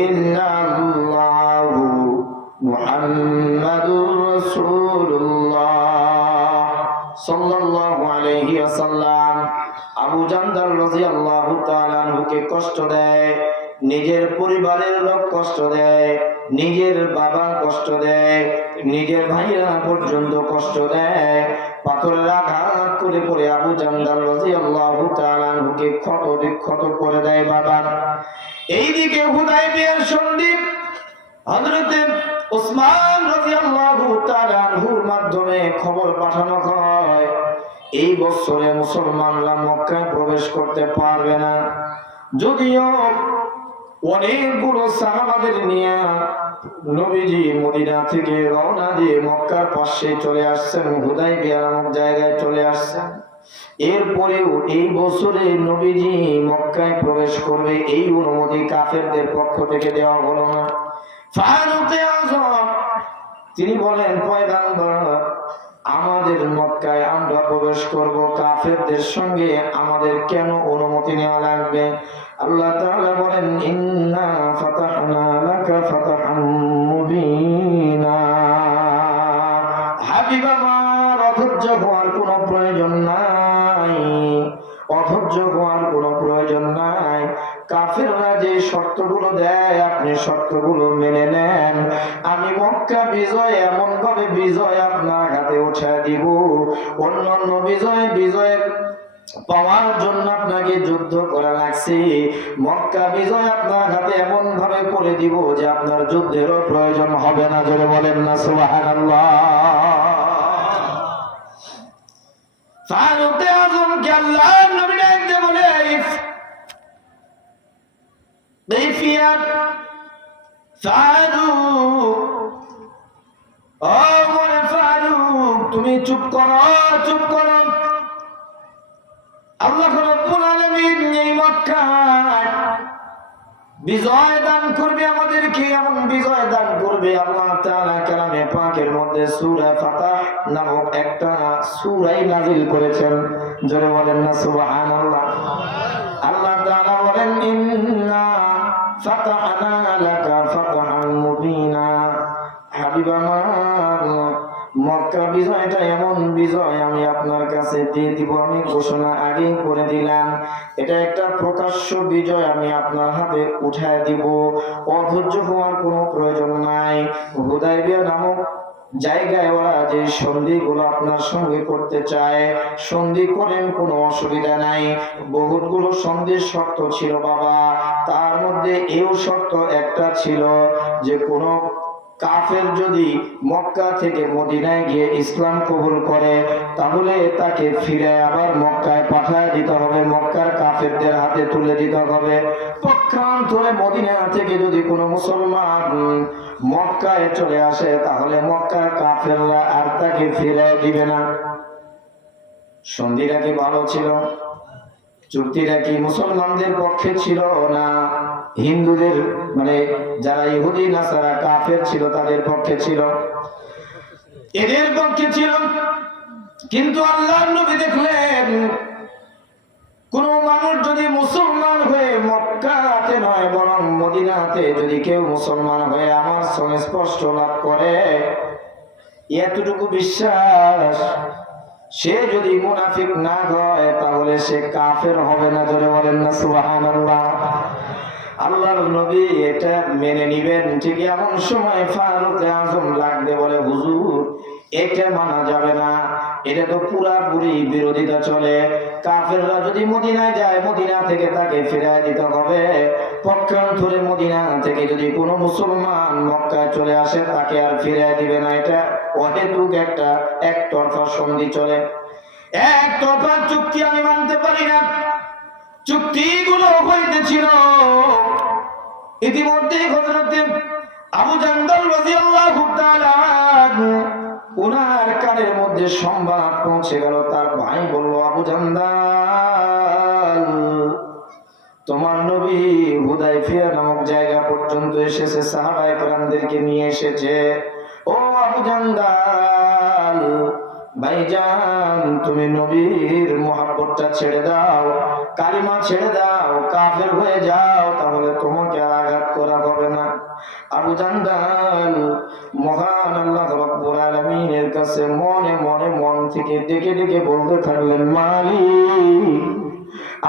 ইল্লাল্লাহু মুহাম্মাদুর রাসূলুল্লাহ সাল্লাল্লাহু আলাইহি ওয়াসাল্লাম আবু জান্দাল রাদিয়াল্লাহু তাআলা আনহুকে কষ্ট দেয়, নিজের পরিবারের লোক কষ্ট দেয়, নিজের বাবা কষ্ট দেয়, নিজের ভাইরা পর্যন্ত কষ্ট দেয়। পাথরের আঘাত করে পড়ে আবু জান্দাল রাদিয়াল্লাহু তাআলা আনহুকে ক্ষত বিক্ষত করে দেয় বাবা। এইদিকে হুদায়বিয়ার সন্ধি হযরত ওসমান রাদিয়াল্লাহু তাআলা আনহুর মাধ্যমে খবর পাঠানো হয়, এই বছরে মুসলমানরা মক্কায় প্রবেশ করতে পারবে না। যদিও অনেকগুলো সাহাবাদের নিয়ে নবীজি মদিনা থেকে রওনা দিয়ে মক্কার পাশে চলে আসছেন, হুদায়বিয়া নামক জায়গায় চলে আসছেন। এরপরেও এই বছরে নবীজি মক্কায় প্রবেশ করবে এই অনুমতি কাফেরদের পক্ষ থেকে দেওয়া হলো না। ফারুকে আযম তিনি বলেন, পয়গম্বর আমাদের মক্কায় আমরা প্রবেশ করব, কাফেরদের সঙ্গে আমাদের কেন অনুমতি নেওয়া লাগবে? আল্লাহ তাআলা বলেন, ইন্না ফাতাহনা লাকা ফাতাহাম মুবিনা। হাবিব আমার, অধৈর্য হওয়ার কোনো প্রয়োজন নাই, অধৈর্য হওয়ার কোনো প্রয়োজন নাই। কাফেররা যে শর্তগুলো দেয় আপনি শর্তগুলো মেনে নেন। আমি মক্কা বিজয় এমন ভাবে বিজয় আপনার হাতে উঠায় দিব, অন্যান্য বিজয় পাওয়ার জন্য আপনাকে যুদ্ধ করা লাগছে, মক্কা বিজয় আপনার হাতে এমন ভাবে করে দিব যে আপনার যুদ্ধেরও প্রয়োজন হবে না। জোরে বলেন না সুবহানাল্লাহ। ফারুক আযমকে আল্লাহর নবী ডাকতে বলে, কাইফিয়াত ফারুক, ও মোরে ফারুক তুমি চুপ করো, চুপ করো। আল্লাহ রাব্বুল আলামিন এই মক্কায় বিজয় দান করবে আমাদেরকে, এমন বিজয় দান করবে আল্লাহ তাআলা কালামে পাকের মধ্যে সূরা ফাতাহ নামক একটা সূরাই নাযিল করেছেন। জোরে বলেন না সুবহানাল্লাহ। আল্লাহ তাআলা বলেন, ইন্না ফাতাহনা লাকা ফাতহাম মুবিনা। হাবিব আমার, মক্কা বিজয়টা এমন বিজয় আমি আপনার কাছে দিয়ে দিব, আমি ঘোষণা আগেই করে দিলাম, এটা একটা প্রকাশ্য বিজয় আমি আপনার হাতে উঠায় দিব, অধৈর্য হওয়ার কোনো প্রয়োজন নাই। হুদায়বিয়া নামক জায়গায় ওরা যে সন্ধিগুলো আপনার সঙ্গে করতে চায় সন্ধি করেন, কোনো অসুবিধা নাই। বহুতগুলো সন্ধির শর্ত ছিল বাবা, তার মধ্যে এও শর্ত একটা ছিল যে কোনো কাফের যদি মক্কা থেকে মদিনায় গিয়ে ইসলাম কবুল করে তাহলে তাকে ফিরে আবার মক্কায় পাঠায় দিতে হবে, মক্কার কাফেরদের হাতে তুলে দিতে হবে। পক্ষান্তরে মদিনা থেকে যদি কোনো মুসলমান মক্কায় চলে আসে তাহলে মক্কার কাফেররা আর তাকে ফিরে দিবে না। সন্ধিটা কি ভালো ছিল? চুক্তিটা কি মুসলমানদের পক্ষে ছিল না হিন্দুদের, মানে যারা ইহুদি নাসারা কাফের ছিল তাদের পক্ষে ছিল? এদের পক্ষে ছিল। কিন্তু আল্লাহর নবী দেখলেন কোন মানুষ যদি মুসলমান হয়ে মক্কাতে নয় বরং মদিনাতে যদি কেউ মুসলমান হয়ে আমার সংস্পর্শ লাভ করে, এতটুকু বিশ্বাস, সে যদি মুনাফিক না হয় তাহলে সে কাফের হবে না। জোরে বলেন না সুবহানাল্লাহ। আল্লাহর নবী এটা মেনে নিবেন ঠিক এমন সময় ফারুক আযম লাগতে বলে, হুজুর এটা মানা যাবে না, এটা তো পুরাপুরি বিরোধিতা চলে। কাফেররা যদি মদিনায় যায় মদিনা থেকে তাকে ফিরায় দিতে হবে, পক্ষান্তরে মদিনা থেকে যদি কোনো মুসলমান মক্কায় চলে আসে তাকে আর ফিরায় দিবে না। এটা অহেতুক একটা একতরফা সন্ধি চলে, একতরফা চুক্তি আমি মানতে পারি না। চুক্তিগুলো হইতেছিল ইতিমধ্যে হযরত আবু জান্দাল রাদিয়াল্লাহু তাআলা উনার কানের মধ্যে সংবাদ পৌঁছে গেল। তার ভাই বলল, আবু জান্দাল তোমার নবী হুদায়বিয়া নামক জায়গা পর্যন্ত এসেছে, সাহাবায়ে কেরামদেরকে নিয়ে এসেছে। ও আবু জান্দাল ভাইজান, তুমি নবীর মহব্বতটা ছেড়ে দাও, কালিমা ছেড়ে দাও, কাফের হয়ে যাও, তাহলে তোমাকে আঘাত করা আবু জান্দাল মহান আল্লাহ রাব্বুল আলামিনের কাছে মনে মনে মন থেকে ডেকে ডেকে বলতে থাকলেন, মালিক,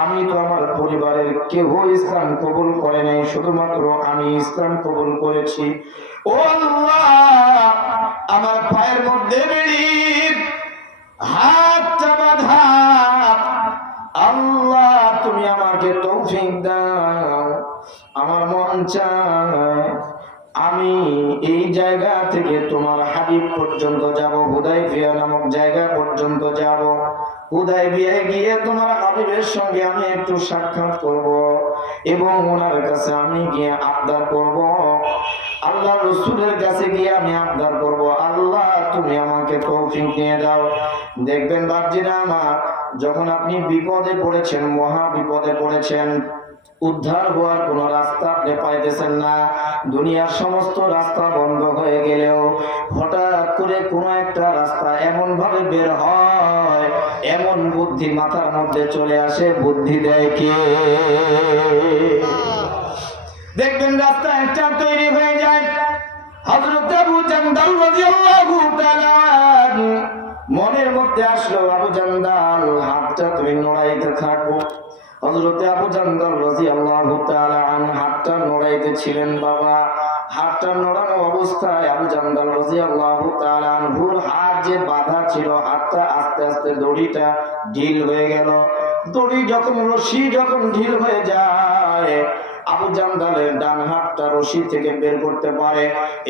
আমি তো আমার পরিবারের কেউ ইসলাম কবুল করে নাই, শুধুমাত্র আমি ইসলাম কবুল করেছি। ও আল্লাহ, আমার পায়ের মধ্যে বেড়ি, হাতটা বাঁধা, আল্লাহ তুমি আমাকে তৌফিক দাও। আমার মন চায় আমি এই জায়গা থেকে তোমার হাবিব পর্যন্ত যাব, হুদায়বিয়া নামক জায়গা পর্যন্ত যাব। হুদায়বিয়ায় গিয়ে তোমার হাবিবের সঙ্গে আমি একটু সাক্ষাৎ করব এবং ওনার কাছে আমি গিয়ে আবদার করব, আল্লাহ রাসূলের কাছে গিয়ে আমি আবদার করব, আল্লাহ তুমি আমাকে তৌফিক দিয়ে দাও। দেখবেন বাপজিরা আমার, যখন আপনি বিপদে পড়েছেন, মহা বিপদে পড়েছেন, উদ্ধার হওয়ার কোন রাস্তা আপনি পাইতেছেন না, দুনিয়ার সমস্ত রাস্তা বন্ধ হয়ে গেলেও হঠাৎ করে কোন একটা রাস্তা এমন ভাবে বের হয়, এমন বুদ্ধি মাথার মধ্যে চলে আসে, বুদ্ধি দেয় কে? দেখবেন রাস্তা একটা তৈরি হয়ে যায়। হযরত আবু জান্দাল রাদিয়াল্লাহু তাআলা মনের মধ্যে আসলো, আবু জান্দাল হাতটা তুমি নড়াইতে থাকো। হযরত আবু জান্দাল রাদিয়াল্লাহু তাআলা হাতটা নড়াইতেছিলেন। বাবা, হাতটা নড়ানো অবস্থায় আবু জান্দাল রাদিয়াল্লাহু তাআলা আনহুর হাত যে বাঁধা ছিল, হাতটা আস্তে আস্তে দড়িটা ঢিল হয়ে গেল। দড়ি যখন, রশি যখন ঢিল হয়ে যায়, আবু জান্দালের ডান হাতটা রশি থেকে বের করতে পারে,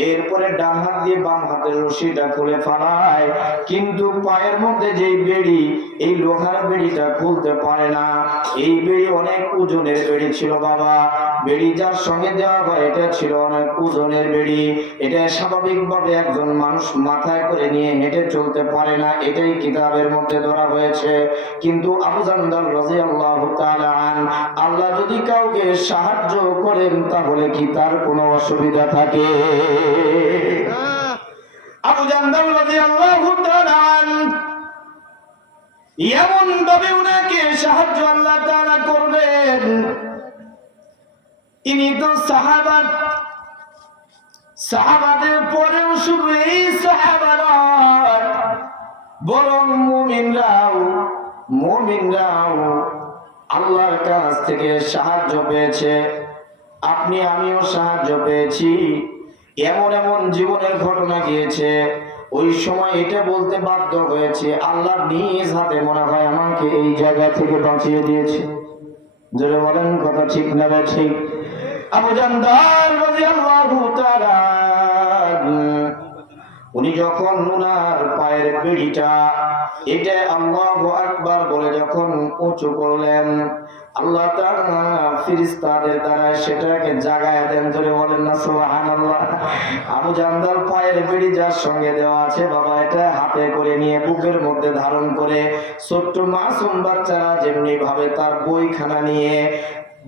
এরপরে ডান হাত দিয়ে বাম হাতের রশিটা খুলে ফেলায়, কিন্তু পায়ের মধ্যে যেই বেড়ি, এই লোহার বেড়িটা খুলতে পারে না। এই বেড়ি অনেক ওজনের বেড়ি ছিল বাবা। বেড়ি যার সঙ্গে দেওয়া হয় এটা ছিল অনেক ওজনের বেড়ি। এটা স্বাভাবিকভাবে একজন মানুষ মাথায় করে নিয়ে হেঁটে চলতে পারে না, এটাই কিতাবের মধ্যে ধরা হয়েছে। কিন্তু আবু জান্দাল রাদিয়াল্লাহু তাআলা আল্লাহ যদি কাউকে সাহায্য করেন তাহলে কি তার কোনো অসুবিধা থাকে? আবু জান্দাল রাদিয়াল্লাহু তাআলা এমন ভাবে উনাকে সাহায্য আল্লাহ তাআলা করবেন, ইনি তো সাহাবা, সাহাবাদের পরেও শুধু এই সাহাবা নয়, বরং মুমিনরাও আল্লাহর কাছ থেকে সাহায্য পেয়েছে। আপনি আমিও সাহায্য পেয়েছি। এমন এমন জীবনের ঘটনা গিয়েছে, ওই সময় এটা বলতে বাধ্য হয়েছে, আল্লাহ নিজ হাতে মনে হয় আমাকে এই জায়গা থেকে বাঁচিয়ে দিয়েছে। জোরে বলেন কথা ঠিক না ঠিক? আবু জান্দাল রাদিয়াল্লাহু তাআলা উনি যখন উনার পায়ের বেড়িটা এটা আল্লাহু আকবার বলে যখন উঁচু করলেন, আল্লাহ তাআলা ফেরেশতাদের দ্বারা সেটাকে জাগায় দেন। জোরে বলেন না সুবহানাল্লাহ। আবু জান্দাল পায়ের বেড়ি যার সঙ্গে দেওয়া আছে বাবা, এটা হাতে করে নিয়ে বুকের মধ্যে ধারণ করে, ছোট্ট মাসুম বাচ্চারা যেমনি ভাবে তার বইখানা নিয়ে,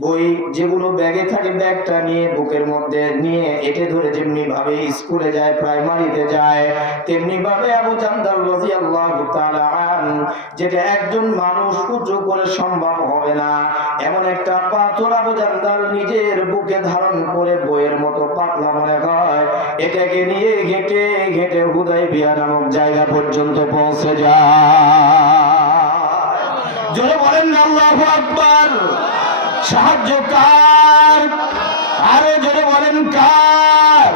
বই যেগুলো ব্যাগে থাকে ব্যাগটা নিয়ে বুকের মধ্যে নিয়ে এটে ধরে যেমনি ভাবে স্কুলে যায়, প্রাইমারিতে যায়, তেমনি ভাবে আবু জান্দাল রাদিয়াল্লাহু তাআলা যেটা একজন মানুষ উঁচু করে সম্ভব হবে না, এমন একটা পাথর আবু জান্দাল নিজের বুকে ধারণ করে বইয়ের মতো পাতলা মনে হয়, এটাকে নিয়ে ঘেটে ঘেটে হুদায়বিয়া নামক জায়গা পর্যন্ত পৌঁছে যায়। জোরে বলেন না আল্লাহু আকবার। সাহায্য কার? আরে জোরে বলেন কার?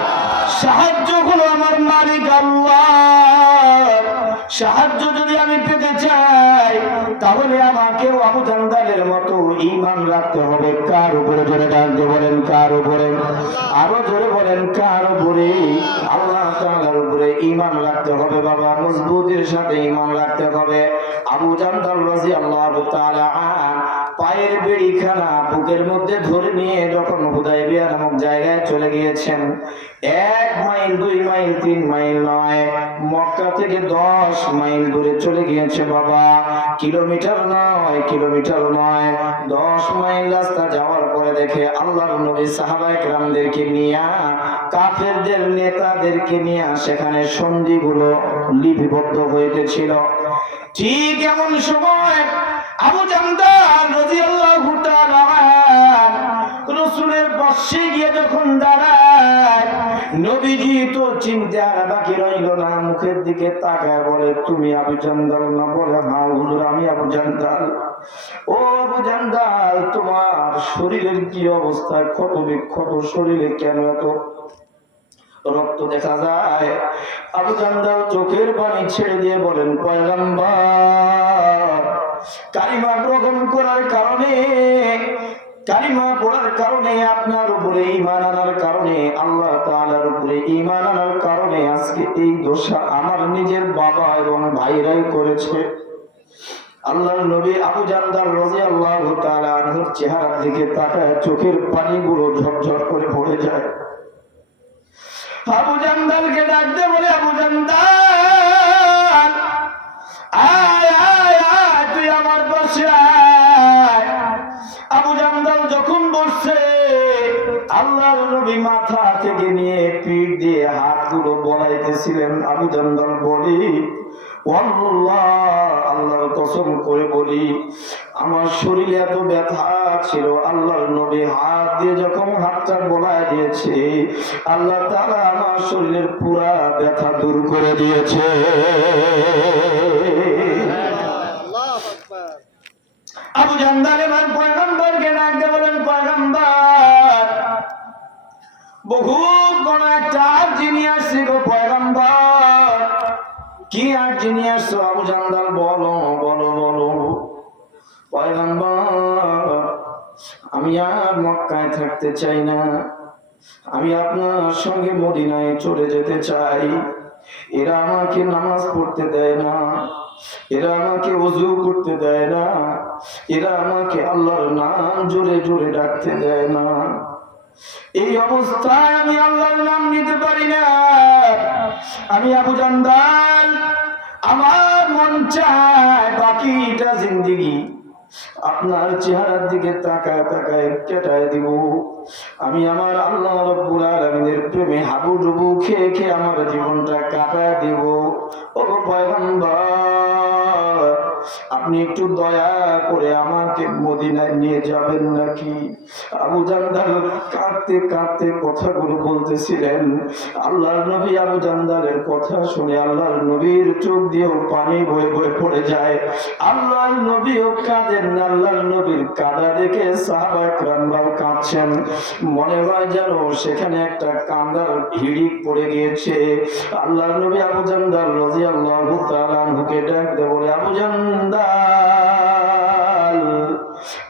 সাহায্য হলো আমার মালিক আল্লাহ। সাহায্য যদি আমি পেতে চাই তাহলে আমাকেও আবু জান্দালের মতো ঈমান রাখতে হবে। কার উপরে? জোরে ডাকতে বলেন কার উপরে? আরো জোরে বলেন কার উপরে? আল্লাহ তাআলার উপরে ঈমান রাখতে হবে বাবা, মজবুতির সাথে ঈমান রাখতে হবে। আবু জান্দাল রাদিয়াল্লাহু তাআলা পায়ের বেড়িখানা বুকের মধ্যে ধরে নিয়ে যখন হুদায়বিয়া নামক জায়গায় চলে গিয়েছেন, 1 মাইল 2 মাইল 3 মাইল নয়, মক্কা থেকে 10 মাইল দূরে চলে গিয়েছে বাবা। কিলোমিটার নয়, 10 মাইল রাস্তা যাওয়ার পরে দেখে আল্লাহর নবী সাহাবায়ে কেরামদেরকে নিয়ে, কাফেরদের নেতাদেরকে নিয়ে সেখানে সন্ধিগুলো লিপিবদ্ধ হয়েছিল। ঠিক এমন সময় আবু জান্দাল রাদিয়াল্লাহু তাআলা রাসূলের পাশে গিয়ে যখন দাঁড়ায়, নবীজি তো চিনতে আর বাকি রইল না, মুখের দিকে তাকায় বলে, তুমি আবু জান্দাল না? বলে, হ্যাঁ হুজুর আমি আবু জান্দাল। ও আবু জান্দাল, তোমার শরীরের কি অবস্থা? ক্ষত বিক্ষত শরীরে, কেন এত রক্ত দেখা যায়? আবু জান্দাল চোখের পানি ছেড়ে দিয়ে বলেন, পয়গম্বর, কালিমা গ্রহণ করার কারণে, কালিমা পড়ার কারণে, আপনার উপরে ঈমান আনার কারণে, আল্লাহ তাআলার উপরে ঈমান আনার কারণে আজকে এই দশা আমার নিজের বাবা এবং ভাইরাই করেছে। আল্লাহর নবী আবু জান্দাল রাদিয়াল্লাহু তাআলা আনহুর চেহারার দিকে তাকায় চোখের পানিগুলো ঝরঝর করে পড়ে যায়। আবু জান্দালকে ডাকতে বলে, আবু জান্দাল, আয় আয় আয়, তুই আমার পাশে আয়। আবু জান্দাল যখন বসছে, আল্লাহর নবী মাথা থেকে নিয়ে পিঠ দিয়ে হাতগুলো বলাইতেছিলেন। আবু জান্দাল বলি, আল্লাহ, আল্লাহর কসম করে বলি, আমার শরীরে এত ব্যথা ছিল, আল্লাহর নবী হাত দিয়ে যখন হাতটা বলায় দিয়েছে, আল্লাহ তাআলা আমার শরীরের পুরা ব্যথা দূর করে দিয়েছে। আবু জান্দাল এবার পয়গম্বরকে ডাকতে বলেন, পয়গম্বর, বহু বড় একটা আরজি নিয়ে আসছি গো পয়গম্বর। কি আরজি নিয়ে আসছো? আবু জান্দাল বলো বলো বলো। পয়গম্বর, আমি আর মক্কায় থাকতে চাই না, আমি আপনার সঙ্গে মদিনায় চলে যেতে চাই। এরা আমাকে নামাজ পড়তে দেয় না, এরা আমাকে ওযু করতে দেয় না, এরা আমাকে আল্লাহর নাম জোরে জোরে ডাকতে দেয় না। এই অবস্থায় আমি আল্লাহর নাম নিতে পারি না। আমি আবু জান্দাল, আমার মন চায় বাকিটা জিন্দেগি আপনার চেহারার দিকে তাকায় তাকায় কেটায় দিব। আমি আমার আল্লাহ রাব্বুল আলামিনের প্রেমে হাবুডুবু খেয়ে খেয়ে আমার জীবনটা কাটায় দিব। ও পয়গম্বর, আপনি একটু দয়া করে আমাকে মদিনায় নিয়ে যাবেন নাকি? আবু জান্দাল কাঁদতে কাঁদতে কথাগুলো বলতেছিলেন। আল্লাহর নবী আবু জান্দালের কথা শুনে আল্লাহর নবীর চোখ দিয়েও পানি বয়ে বয়ে পড়ে যায়। আল্লাহর নবীও কাঁদেন, আল্লাহর নবীর কাঁদা দেখে সাহাবা کرامরাও কাঁদছেন। মনে হয় যেন সেখানে একটা কান্দার হিড়িক পড়ে গিয়েছে। আল্লাহর নবী আবু জান্দাল রাদিয়াল্লাহু তাআলা আনহুকে ডাকতে বলে, আবু জান্দাল,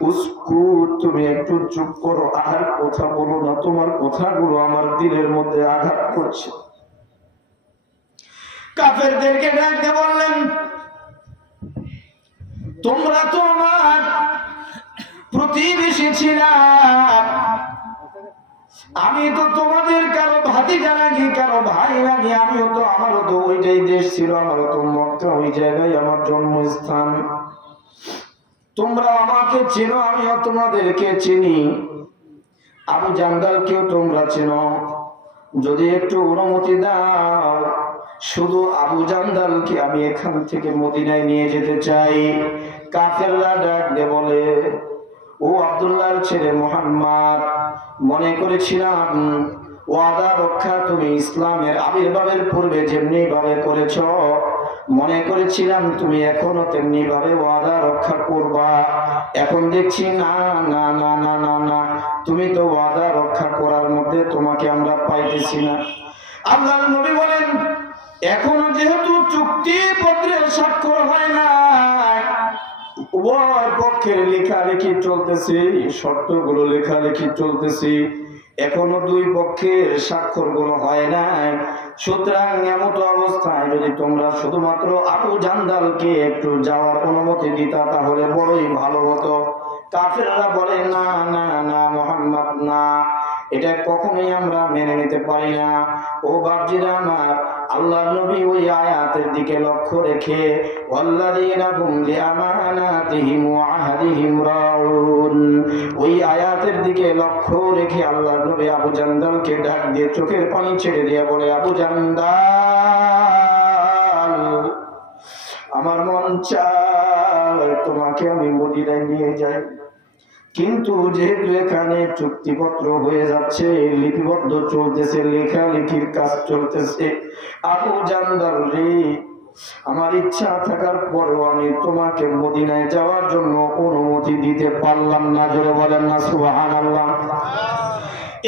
উসকুত, তুমি একটু চুপ করো, আর কথা বলো না, তোমার কথাগুলো আমার দিলের মধ্যে আঘাত করছে। কাফেরদেরকে ডাকতে বললেন, তোমরা তো আমার প্রতিবেশী ছিলাম, আমি তো তোমাদের কারো ভাতিজা নাকি, কারো ভাই নাকি, আমিও তো, আমারও তো ওইটাই দেশ ছিল, আমারও তো মক্কা ওই জায়গায় আমার জন্মস্থান। তোমরা আমাকে চেনো, আমিও তোমাদেরকে চিনি, আবু জান্দালকেও তোমরা চেনো। যদি একটু অনুমতি দাও, শুধু আবু জান্দালকে আমি এখান থেকে মদিনায় নিয়ে যেতে চাই। কাফেররা ডাক দিয়ে বলে, ও আব্দুল্লাহর ছেলে মুহাম্মদ, মনে করেছিলাম ওয়াদা রক্ষা তুমি ইসলামের আবির্ভাবের পূর্বে যেমনি ভাবে করেছ, মনে করেছিলাম তুমি এখনো তেমনি ভাবে ওয়াদা রক্ষা করবা। এখন দেখছি না না না না না না, তুমি তো ওয়াদা রক্ষা করার মধ্যে তোমাকে আমরা পাইতেছি না। আল্লাহর নবী বলেন, এখনো যেহেতু চুক্তিপত্রের স্বাক্ষর হয় না, উভয় পক্ষের লেখালেখি চলতেছে, শর্তগুলো লেখালেখি চলতেছে, এখনো দুই পক্ষের স্বাক্ষর গুলো হয় নাই। সুতরাং এমত অবস্থায় যদি তোমরা শুধুমাত্র আবু জান্দালকে একটু যাওয়ার অনুমতি দিতা তাহলে বড়ই ভালো হতো। কাফেররা বলে, না না না মুহাম্মদ, না, এটা কখনোই আমরা মেনে নিতে পারি না। ও বাপজিরা আমার, আল্লাহর নবী ওই আয়াতের দিকে লক্ষ্য রেখে, ওয়াল্লাযীনা হুম লিআমানাতিহিম ওয়া আহদিহিম রাউন, ওই আয়াতের দিকে লক্ষ্য রেখে আল্লাহর নবী আবু জান্দালকে ডাক দিয়ে চোখের পানি ছেড়ে দিয়ে বলে, আবু জান্দাল, আমার মন চায় তোমাকে আমি মদিনায় নিয়ে যাই, কিন্তু যেহেতু এখানে চুক্তিপত্র হয়ে যাচ্ছে, লিপিবদ্ধ চলতেছে, লেখালেখির কাজ চলতেছে, আবু জান্দাল রে, আমার ইচ্ছা থাকার পরেও আমি তোমাকে মদিনায় যাওয়ার জন্য অনুমতি দিতে পারলাম না। জোরে বলেন না সুবহানাল্লাহ।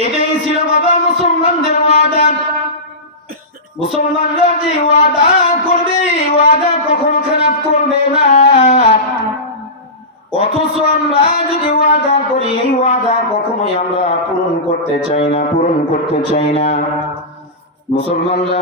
এটাই ছিল বাবা মুসলমানদের ওয়াদা। মুসলমানরা যে ওয়াদা করবে, ওয়াদা কখনো খেলাফ করবে না। অথচ আমরা যদি ওয়াদা করি, এই ওয়াদা কখনোই আমরা পূরণ করতে চাই না, পূরণ করতে চাই না। মুসলমানরা